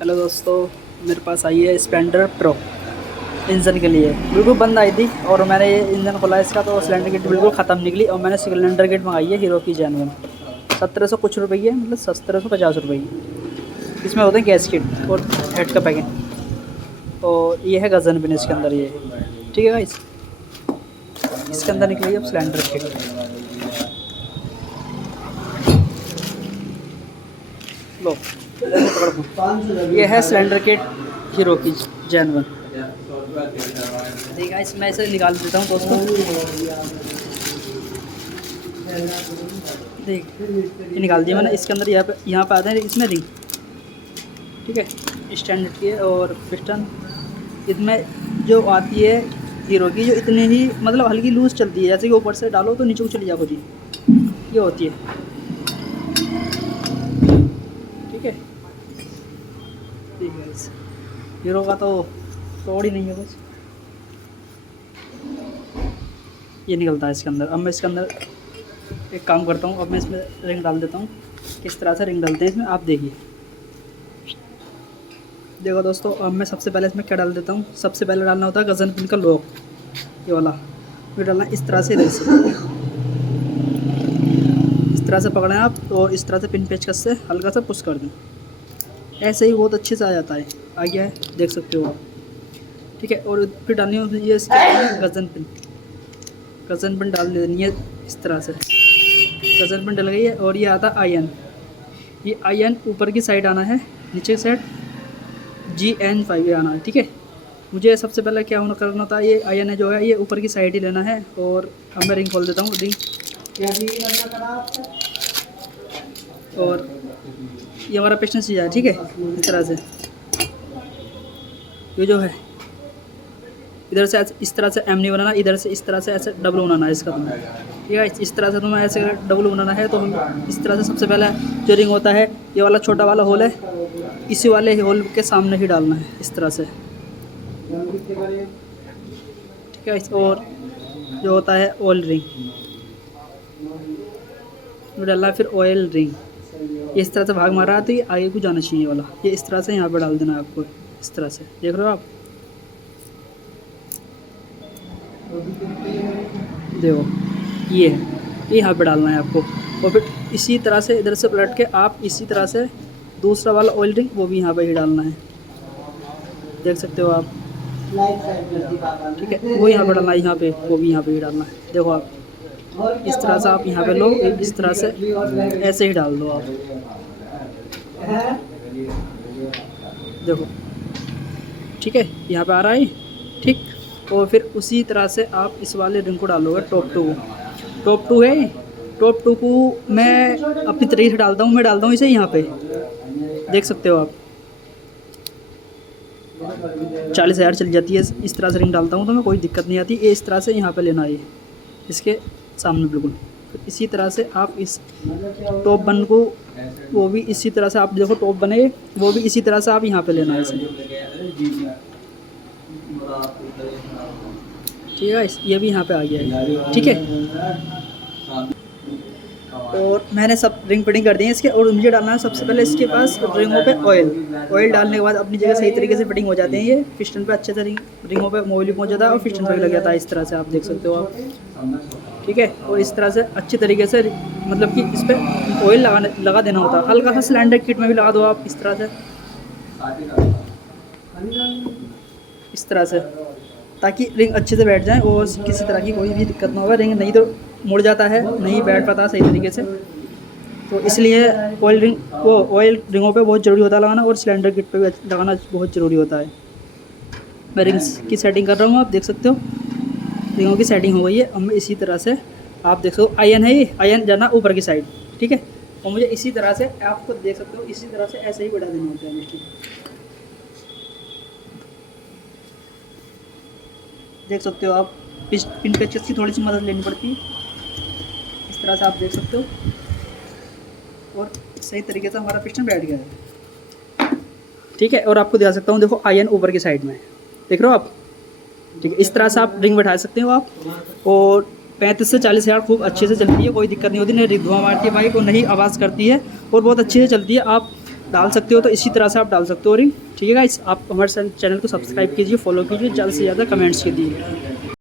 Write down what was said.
Hello दोस्तों, मेरे पास आई है स्प्लेंडर प्रो इंजन के लिए। बिल्कुल बंद आई थी और मैंने ये इंजन खोला इसका तो सिलेंडर किट बिल्कुल ख़त्म निकली और मैंने सिलेंडर किट मंगाई है हीरो की जेन्युइन। 1700 कुछ रुपये, मतलब 1750 रुपये की। इसमें होते हैं गैस किट और हेड का पैकेट और ये है गजन पिन इसके अंदर ये। ठीक है गाइस, इसके अंदर निकली है अब सिलेंडर किट। लो इधर से पकड़, ये है सिलेंडर किट हीरो की जेन्युइन। ठीक है, इसमें इसे निकाल देता हूँ दोस्तों। देख, ये निकाल दिया मैंने। इसके अंदर यहाँ पे आते हैं इसमें रिंग। ठीक है, स्टैंडर्ड की है और पिस्टन इसमें जो आती है हीरो की, जो इतनी ही मतलब हल्की लूज चलती है, जैसे कि ऊपर से डालो तो नीचे को चली जा खुद ही, ये होती है। ठीक है, ठीक है, हीरो का तो तोड़ ही नहीं है बस, ये निकलता है इसके अंदर। अब मैं इसके अंदर एक काम करता हूँ, अब मैं इसमें रिंग डाल देता हूँ। किस तरह से रिंग डालते हैं इसमें आप देखिए। देखो दोस्तों, अब मैं सबसे पहले इसमें क्या डाल देता हूँ। सबसे पहले डालना होता है गजन पिन का लॉक, ये वाला। ये डालना इस तरह से, इधर से इस तरह से पकड़ें आप और इस तरह से पिन पेचकस से हल्का सा पुश कर दें। ऐसे ही बहुत अच्छे से आ जाता है, आ गया है, देख सकते हो आप। ठीक है, और फिर डालनी है ये इसके गजन पिन। गजन पिन डाल देनी है इस तरह से। गजन पिन डल गई है और ये आता आयन। ये आयन ऊपर की साइड आना है, नीचे की साइड GN5 आना है। ठीक है, मुझे सबसे पहले क्या होना करना था, ये आयन है जो है ये ऊपर की साइड ही लेना है। और अब मैं रिंग खोल देता हूँ। रिंग और ये हमारा पिस्टन सीधा है। ठीक है, इस तरह से ये जो है इधर से इस तरह से एम नहीं बनाना, इधर से इस तरह से ऐसे डबल बनाना है इसका तुम्हें। ठीक है, इस तरह से तुम्हें ऐसे डबल बनाना है। तो हम इस तरह से सबसे पहले जो रिंग होता है, ये वाला छोटा वाला होल है, इसी वाले होल के सामने ही डालना है इस तरह से। ठीक है, और जो होता है ऑयल रिंग, वो डालना है। फिर ऑयल रिंग ये इस तरह से भाग मारा है तो ये आगे को जाना चाहिए वाला, ये इस तरह से यहाँ पर डाल देना है आपको। इस तरह से देख रहे हो आप, देखो ये यहाँ पे डालना है आपको। और फिर इसी तरह से इधर से पलट के आप इसी तरह से दूसरा वाला ऑयल रिंग वो भी यहाँ पे ही डालना है, देख सकते हो आप। ठीक है, वो यहाँ पे डालना है, यहाँ पे वो भी यहाँ पे ही डालना है। देखो आप, इस तरह से आप यहाँ पे लो, इस तरह से ऐसे ही डाल दो आप। देखो, ठीक है, यहाँ पे आ रहा है। ठीक, और फिर उसी तरह से आप इस वाले रिंग को डालोगे। टॉप टू है। टॉप टू को मैं अपनी तरीके से डालता हूँ। मैं डालता हूँ इसे यहाँ पे, देख सकते हो आप। 40,000 चल जाती है इस तरह से रिंग डालता हूँ तो मैं, कोई दिक्कत नहीं आती। ये इस तरह से यहाँ पे लेना है, इसके सामने बिल्कुल। तो इसी तरह से आप इस टॉप बन को, वो भी इसी तरह से आप देखो, टॉप बने वो भी इसी तरह से आप यहाँ पे लेना है इसे। ठीक है, ये भी यहाँ पे आ गया है। ठीक है, और मैंने सब रिंग फिटिंग कर दी है इसके। और मुझे डालना है सबसे पहले इसके पास रिंगों पे ऑयल डालने के बाद अपनी जगह सही तरीके से फिटिंग हो जाते हैं। ये पिस्टन पे अच्छे से रिंगों पे ऑयल भी पहुँच जाता है और पिस्टन पे भी लग जाता है इस तरह से, आप देख सकते हो आप। ठीक है, और इस तरह से अच्छी तरीके से मतलब कि इस पर ऑयल लगा देना होता है। हल्का सा सिलेंडर किट में भी लगा दो आप इस तरह से, इस तरह से, ताकि रिंग अच्छे से बैठ जाए और किसी तरह की कोई भी दिक्कत ना हो। रिंग नहीं तो मुड़ जाता है, नहीं बैठ पाता सही तरीके से। तो इसलिए ऑयल रिंगों पे बहुत ज़रूरी होता है लगाना, और सिलेंडर किट पे भी लगाना बहुत ज़रूरी होता है। मैं रिंग्स की सेटिंग कर रहा हूँ, आप देख सकते हो रिंगों की सेटिंग हो गई है। अब मैं इसी तरह से आप देख सकते हो, आयन है ये, आयन जाना ऊपर की साइड। ठीक है, और मुझे इसी तरह से आपको देख सकते हो, इसी तरह से ऐसे ही बढ़ा देना होता है। देख सकते हो आप, पिन पेचकस की थोड़ी सी मदद लेनी पड़ती है इस तरह से, आप देख सकते हो। और सही तरीके से हमारा पिस्टन बैठ गया है। ठीक है, और आपको दिखा सकता हूँ, देखो आयन ऊपर की साइड में देख रहे हो आप। ठीक है, इस तरह से आप रिंग बैठा सकते हो आप। और 35 से 40,000 खूब अच्छे से चलती है, कोई दिक्कत नहीं होती, नहीं धुआं मारती है बाइक और नहीं आवाज़ करती है, और बहुत अच्छे से चलती है। आप डाल सकते हो, तो इसी तरह से आप डाल सकते हो रिंग। ठीक है गाइस, आप हमारे चैनल को सब्सक्राइब कीजिए, फॉलो कीजिए, ज़्यादा से ज़्यादा कमेंट्स कीजिए।